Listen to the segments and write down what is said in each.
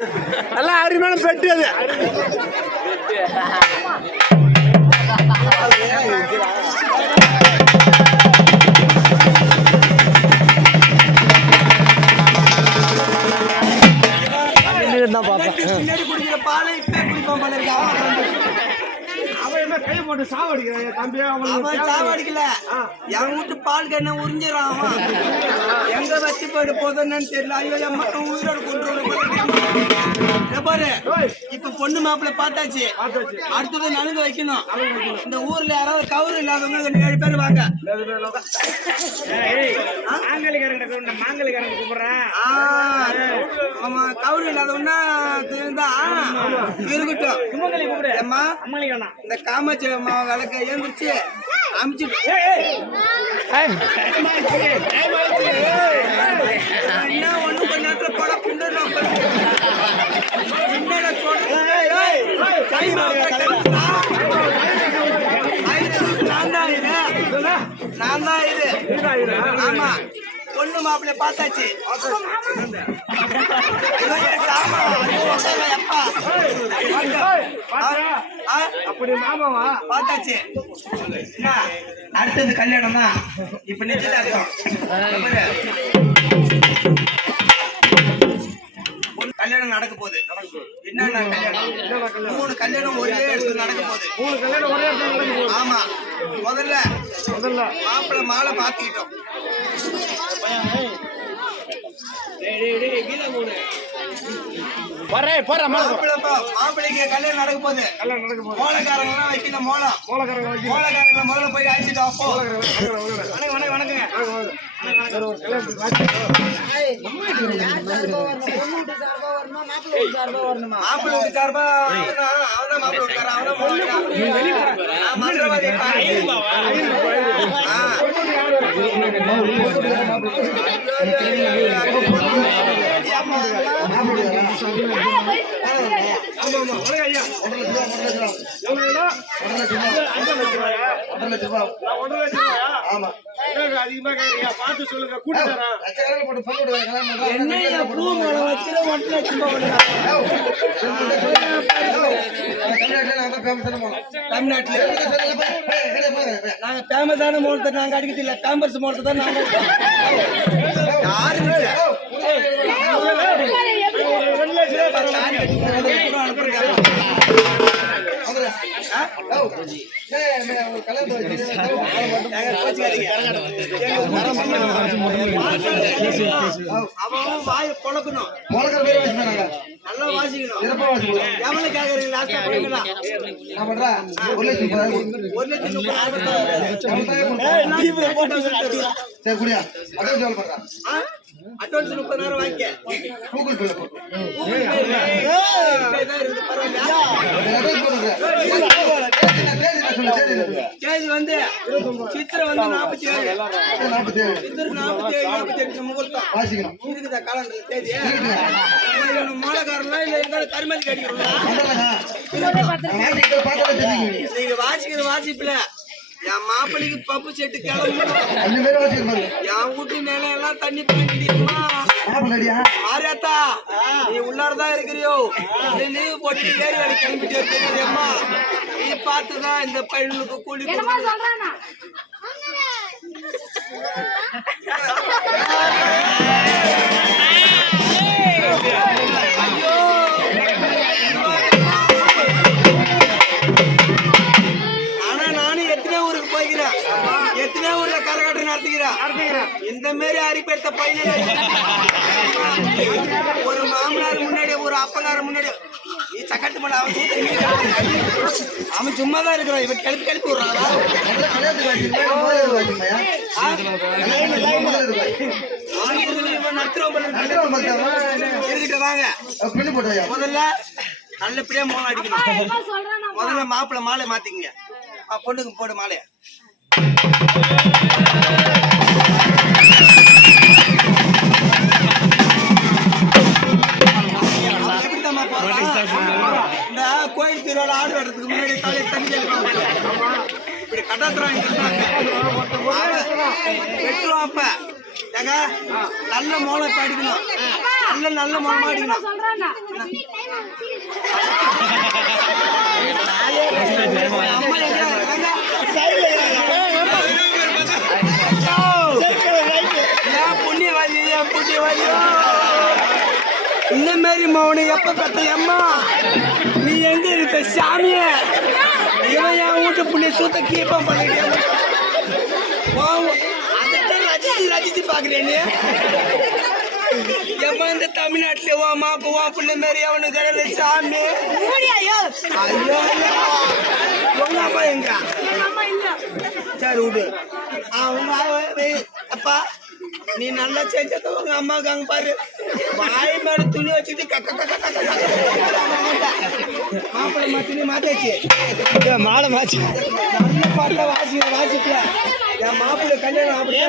நல்லா அருமையான பெட்டு அது. பின்னாடி குடிக்கிற பாலை இப்ப குடிப்பான் போல இருக்கு. அவன் என்ன கை போட்டு சாவடிக்கிறான் தம்பி. அவன் சாவடிக்கல, என் வீட்டு பால் கண்ண உறிஞ்சிடறான். அவன் எங்க வச்சு போயிட்டு போதுன்னு தெரியல. ஐயோ என் மட்டும் உயிரோடு கொண்டு பாரு. இப்ப பொண்ணு மாப்பிள்ள பார்த்தாச்சு, அடுத்தது நலுங்கு வைக்கணும். இந்த ஊர்ல யாராவது கவுரு இல்லாதவங்க 7 பேர் வாங்க. ஆமா, கவுரு இல்லாதவன்னா இருக்கட்டும். இந்த காமாட்சி அம்மா விளக்க ஏந்திரிச்சு அமிச்சுட்டு என்ன ஒண்ணு கொஞ்ச நேரத்துல போட புண்டு என்னடா சொல்றேன். நான் தான் இது. ஆமா, பொண்ணு மாப்பிள்ளை பார்த்தாச்சு. அப்படி மாமாவா பார்த்தாச்சு. அடுத்தது கல்யாணம் தான். இப்ப நிச்சயதார்த்தம். கல்யாணம் நடக்க போகுது. என்னென்ன கல்யாணம்? 3 கல்யாணம் ஒரே இடத்துல நடக்க போகுது. 3 கல்யாணம் ஒரே இடத்துல நடக்க போகுது. ஆமா, முதல்ல மாப்பிள்ளை மாலை மாத்திக்கிட்டோம். மாப்பிள்ளைக்கு கல்யாணம் நடக்க போகுது. மோளக்காரங்க எல்லாம் வைக்கணும். மோளக்காரங்க முதல்ல போய் அழைச்சிட்டோம். அப்போ வணக்கங்க. மாப்பிள்ளை வீட்டு சார்பா அவன் மந்திரவாதி. நாங்க ஃபேமஸான மோளத்தை நாங்க அடிக்கிறது இல்ல, காம்பர்ஸ் மோளத்தை தான் நாங்க வாய பொழக்கணும். நல்லா வாசிக்கணும். எவ்வளவு கேக்குறீங்க? லாஸ்டா போறீங்களா? 1,30,000 அட்வான்ஸ் 30,000 வாங்கிக்க. கூகுள் பே தேதி வந்து சித்திரை வந்து 47 சித்திரை 47 முகூர்த்தம் இருக்குதா காலண்டர் தேதி? மோளக்காரங்களா இல்ல எங்காவது கருமதி கடிக்கிறோம்? நீங்க வாசிக்கிற வாசிப்புல என் மாப்பிள்ளைக்கு பப்பு செட்டு கிளம்பணும். என் வீட்டு நிலம் எல்லாம் தண்ணி பாய்ச்சிடுமா? ஆரியாத்தா, நீ உள்ளாரதான் இருக்கிறியோ? லீவு போட்டுட்டு ஏறி வேலை கிளம்பிட்டு இருக்கிறியம்மா. நீ பார்த்துதான் இந்த பையனுக்கு கூலி எத்தனை ஊர்ல கரகாட்டு நடத்துகிறான். இந்த மாதிரி அரிப்பெடுத்த பையன் ஒரு மாமனார் முன்னாடி ஒரு அப்பனார் முன்னாடி நீ சக்கட்டு பண்ண அவன் சும்மாதான் இருக்கிறான். இவன் கிளப்பி விடுறான். முதல்ல நல்லபடியா மோளம் அடிக்கணும். முதல்ல மாப்பிள்ளை மாலை மாத்திக்கங்க. பொண்ணுக்கு போடு மாலைய. இந்த கோயில் திருவிழா ஆடு வெட்டுறதுக்கு முன்னாடி காலையில் தண்ணி தெளிப்பாங்க. இப்படி கட்டாத்துறாங்க வெட்டுவோம். அப்ப நல்ல மோளம் இப்ப அடிக்கணும். நல்ல மொழமா அடிக்கணும். புண்ணியவாதி இந்த மாதிரி மௌன எப்ப பெத்த அம்மா நீ எங்க இருக்க சாமிய இவன் என் வீட்டு புண்ணிய சூத்த கீப்பம் பண்ணிட்டு ரசிச்சு பாக்குறேன் எம்மா இந்த தமிழ்நாட்டுல வா மாப்பு வா புள்ள மாதிரி அவனு கடல சாமி. ஐயோ உங்க அம்மா எங்க? சரி விடு. அப்பா நீ நல்லா செஞ்சது உங்க அம்மாவுக்கு அங்க பாரு வாய் மேல துணி வச்சுட்டு மாப்பிள்ளை மாத்தி மாத்தாச்சு மாலை மாச்சு நல்ல பாட்டா வாசிக்கல என் மாப்பிள்ளை கல்யாணம் அப்படியே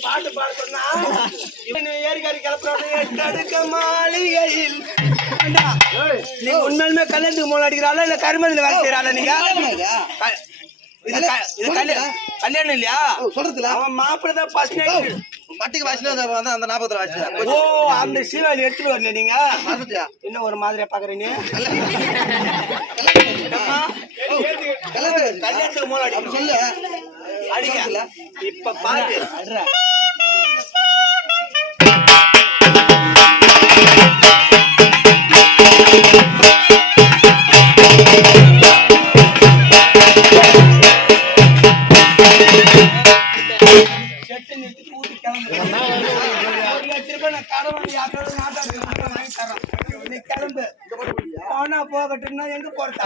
பாட்டு பாடுறா ஏரிக்காரி கிளப்புற மாளிகையில் நீ உண்மையிலுமே கல்யாணத்துக்கு மூலம் அடிக்கிறாளா இல்ல கருமதியில வேலை செய்யறாளா நீங்க? கல்யாணம் இல்லையா சொல்றதுல அவன் மாப்பிள்ளை தான் ஃபர்ஸ்ட் நைட் மட்டிக்கு வாசில அந்த 40 வாசி. ஓ அந்த சீவாளி எடுத்துட்டு வரல நீங்க இன்னும் ஒரு மாதிரியா பாக்குறீங்க. கல்யாணத்துக்கு மூலம் அடி சொல்லு அடிக்கல இப்ப பாரு கிளம்பு போனா போகட்டும்னா எங்க போறது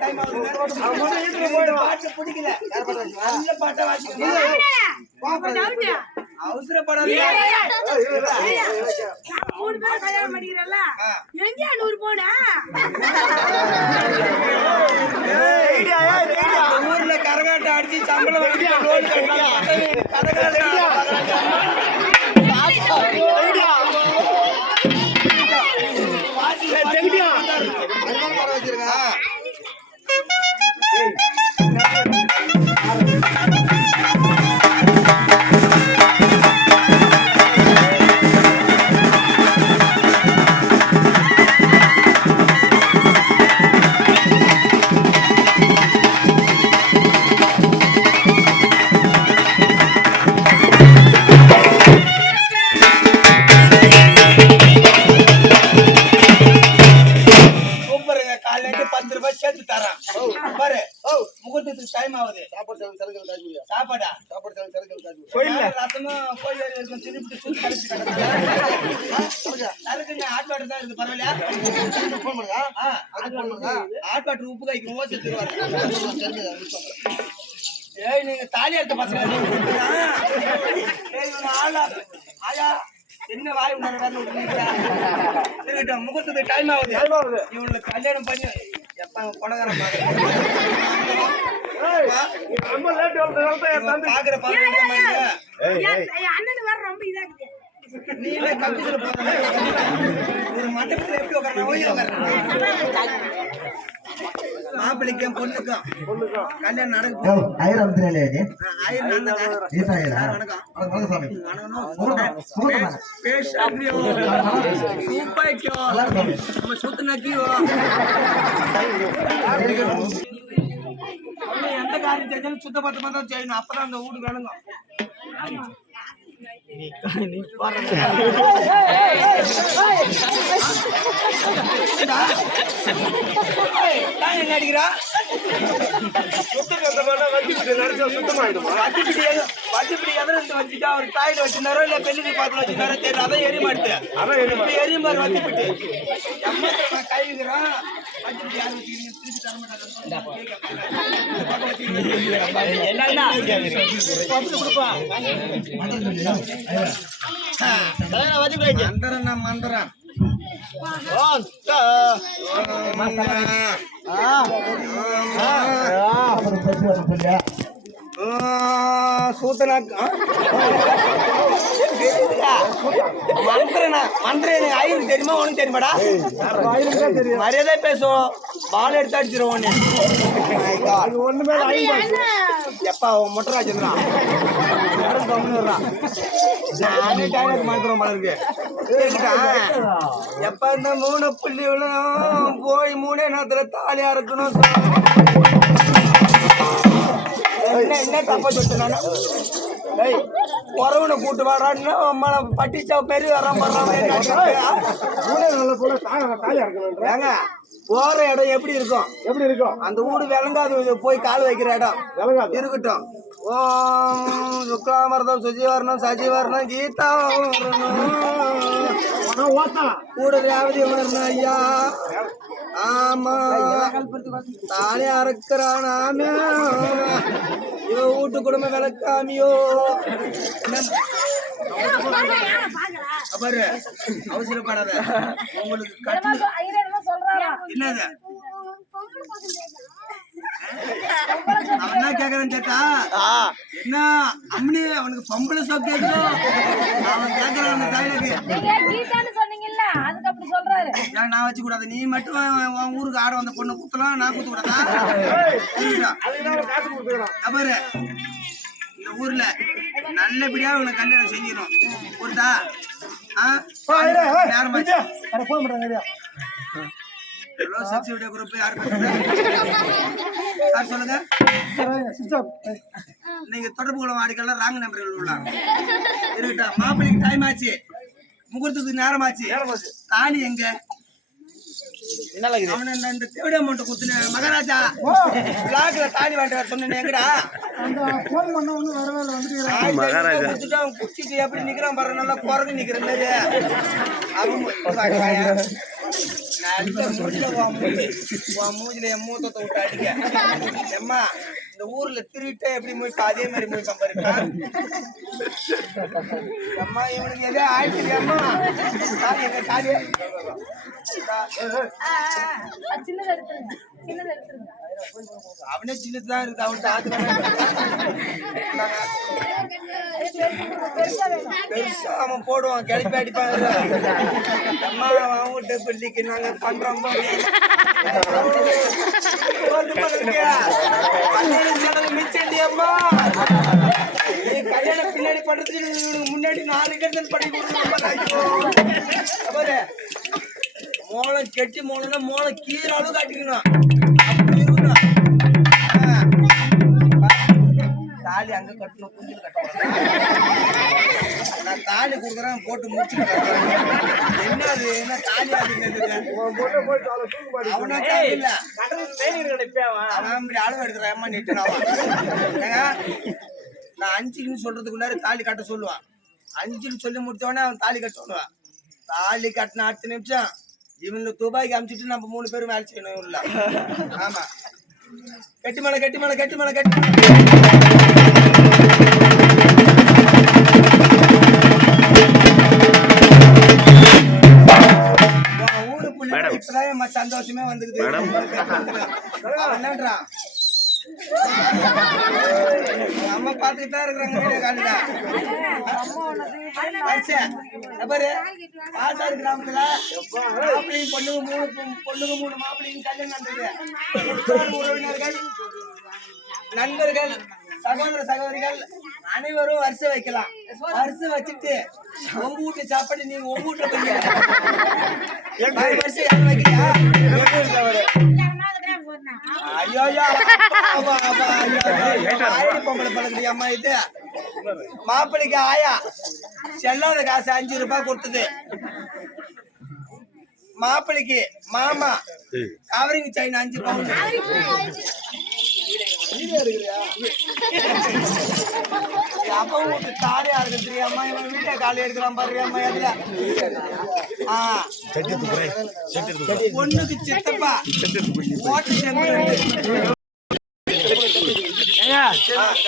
டைம் ஆகுது பாட்டு பிடிக்கல நல்ல பாட்டை வாசிக்கணும் அவசரப்படாத ஊர்ல கரகாட்டம் அடிச்சு சம்பளம் சாப்பாடா ரசமும் கோழி இருக்கும் திருப்பி ஆட்பாட்டு தான் இருக்கு பரவாயில்லையா? ஆட்பாட்டு உப்பு காய்க்கும் ஓசி ஏய் நீங்க தாலி எடுத்த பசங்க ஆளா ஆயா என்ன வாய் உணர்வு முகத்துக்கு டைம் ஆகுது இவங்களுக்கு கல்யாணம் பண்ணி எப்ப கொடகாரம் பாக்குற நீ கம்ப்யூட்டர் ஒரு மண்டபத்தில் எப்படி உட்கார மாப்பிள்ளைக்கும் பொண்ணுக்கும் கல்யாணம் நடக்கும். எந்த காரியம் செஞ்சாலும் சுத்தபத்தமா தான் செய்யணும் அப்பதான் அந்த வீடு வேணுங்க. என்ன அடிக்கிறா வட்டிப்பிடி எதிர்த்து வச்சுட்டா அவர் தாயில வச்சிருந்தாரோ இல்ல பெண்ணு பாத்துல வச்சிருந்தாரோ தெரியல அதான் எரிமாட்டு எரிமாறு வட்டிப்பிட்டு கைவிக்கிறான் வட்டிப்பிடி யாரும் திருப்பி தர மாட்டாங்க. மந்திரம் சூத்தனா மந்திரனா மந்திரம் எனக்கு ஐயருக்கு தெரியுமா உனக்கு தெரியுமாடா மரியாதை பேசும் பால் எடுத்து அடிச்சிடும் ஒண்ணுமே எப்பா மொட்டராஜன் நானே டைலாக் மாத்திரம் மாதிரி எப்ப இந்த 3 புள்ளி போய் 3 நேரத்துல தாலியா இருக்கணும் என்ன தப்பா சொல்லிட்டு உறவுனை கூட்டு வாடான்னு பட்டிச்சா பெரிய ஏங்க போற இடம் எப்படி இருக்கும் அந்த வீடு விளங்காது போய் கால் வைக்கிற இடம் இருக்கட்டும் ஓம் சுக்லாமர்தம் சுஜிவர்ணம் சஜிவர்ணம் கீதா கூட ரேவதி வரணும் ஐயா ஆமா தானே அறக்கிறான் ஆமா இவ வீட்டு குடும்ப விளக்காமியோ பாரு அவசரப்படாத உங்களுக்கு என்னது அவன் என்ன கேக்குறான்னு கேட்டா என்ன அம்மனி அவனுக்கு பொம்பளை சோப் கேட்கணும் அவன் கேக்குறான் அந்த டைலாக் நான் வச்சு கூடாது நீ மட்டும் உன் ஊருக்கு ஆட வந்த பொண்ணு குத்தலாம் நான் குத்த கூடாதா பாரு இந்த ஊர்ல நல்லபடியா உனக்கு கல்யாணம் செஞ்சிடும் புரியுதா குரூப் யாரு சொல்லுங்க நீங்க தொடர்பு கொள்ள வாடிக்கைலாம் ராங் நம்பர்கள் உள்ள இருக்கட்டா மாப்பிள்ளைக்கு டைம் ஆச்சு முகூர்த்தத்துக்கு நேரமாச்சு தாலி எங்க இந்த தேவடி அமௌண்ட் குத்துன மகாராஜா பிளாக்ல தாலி வாங்கிட்டு சொன்னேன் எங்கடா குச்சிட்டு எப்படி நிக்கிறான் பாரு நல்லா குரங்கு நிக்கிற மாதிரி மூஞ்சில என் மூத்தத்தை விட்டு அடிக்க எம்மா இந்த ஊர்ல திருவிட்ட எப்படி மூய்ப்பா அதே மாதிரி மூய்ப்பான் பாருக்கா அம்மா இவனுக்கு எதே ஆயிடுச்சு அம்மா எங்க காலியா அவனே சின்னதுதான் இருக்கு அவன்கிட்ட பெருசா அவன் போடுவான் கிளப்பி அடிப்பாங்க அம்மா அவன்கிட்ட பள்ளிக்கு நாங்க பண்றோம் மிச்சண்டியம்மா நீ கல்யாணம் பின்னாடி பண்றதுக்கு முன்னாடி 4 கட்டல் பண்ணி கொடுத்து மோளம் கெட்டி மோளம்னா மோளம் கீழே அளவு காட்டிக்கணும் அப்படி இருக்கணும் தாலி அங்க கட்டணும் குஞ்சில் கட்டணும் நான் தாலி கொடுக்குறேன் போட்டு முடிச்சு என்னது என்ன தாலி அவனா இல்ல அவன் அளவு எடுக்கிற அம்மா நீட்டு நான் 5 சொல்றதுக்குள்ளார தாலி கட்ட சொல்லுவான் 5 சொல்லி முடிச்சவொடனே அவன் தாலி கட்ட சொல்லுவான் தாலி கட்டின அடுத்த நிமிஷம் இவங்க துபாய்க்கு அனுப்பிச்சிட்டு நம்ம 3 பேரும் வேலை செய்யணும் உள்ள ஆமா கட்டி மேல கட்டி மேல கட்டி மேல கட்டி ஊரு புள்ளி இப்பதான் சந்தோஷமே வந்துக்குது என்னன்றா அம்மா பாத்துக்கிட்டு தான் இருக்கிறாங்க வீடியோ காலில பாரு பாசாறு கிராமத்துல மாப்பிள்ளையும் பொண்ணுங்க 3 மாப்பிள்ளையும் கல்யாணம் நடந்தது உறவினர்கள் நண்பர்கள் சகோதர சகோதரிகள் அனைவரும் வரிசை வைக்கலாம் வரிசை வச்சுட்டு உங்க வீட்டு சாப்பாடு நீங்க உங்க வீட்டுல போய் வரிசை யாரும் வைக்கிறியா ஐயோ பொம்பளை பழகுறியா அம்மா இது மாப்பிள்ளைக்கு ஆயா செல்லாத காசு 5 ரூபாய் கொடுத்தது மாப்பிள்ளைக்கு மாமா கவரிங் செயின் 5 பவுன் அப்ப வீட்டு காலியா இருக்கு தெரியாமா இவன் வீட்டை காலியா இருக்கிறான் பாரு அம்மா அதுல பொண்ணுக்கு சித்தப்பா ஓட்டு